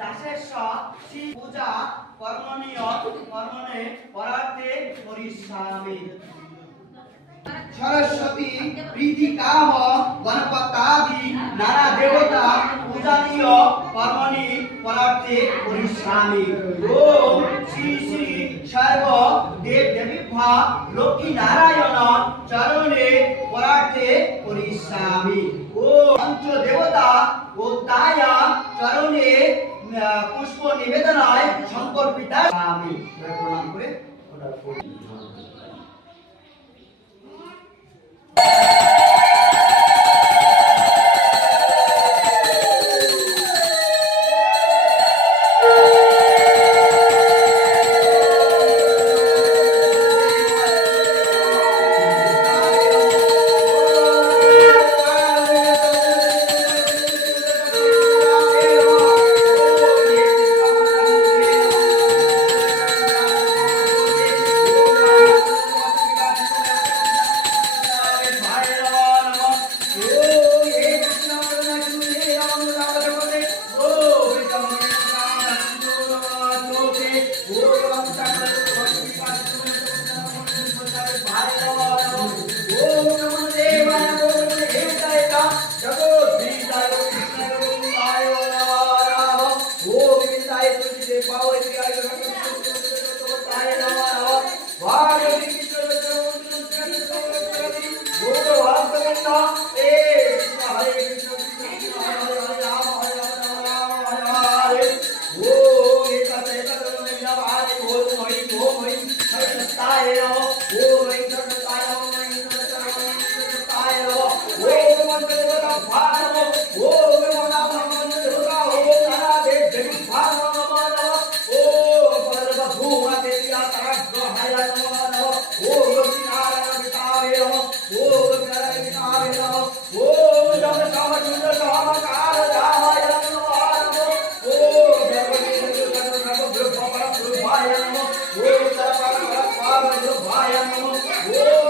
দাসেশ পূজা কর্মণীয় কর্মণে পরার্থে করিষ্যামি। সরস্বতী প্রীতি কাম গণপতাদি নানা দেবতা পূজনীয় কর্মণি পরার্থে করিষ্যামি। ওম শ্রী শ্রী সর্ব দেব দেবীভ্যা লক্ষ্মী নারায়ণ চরণে পরার্থে করিষ্যামি। ও পঞ্চ দেবতা ও তায়া চরণে পুষ্প নিবেদনায় সংকল্পিতা আমি প্রণাম করে Oh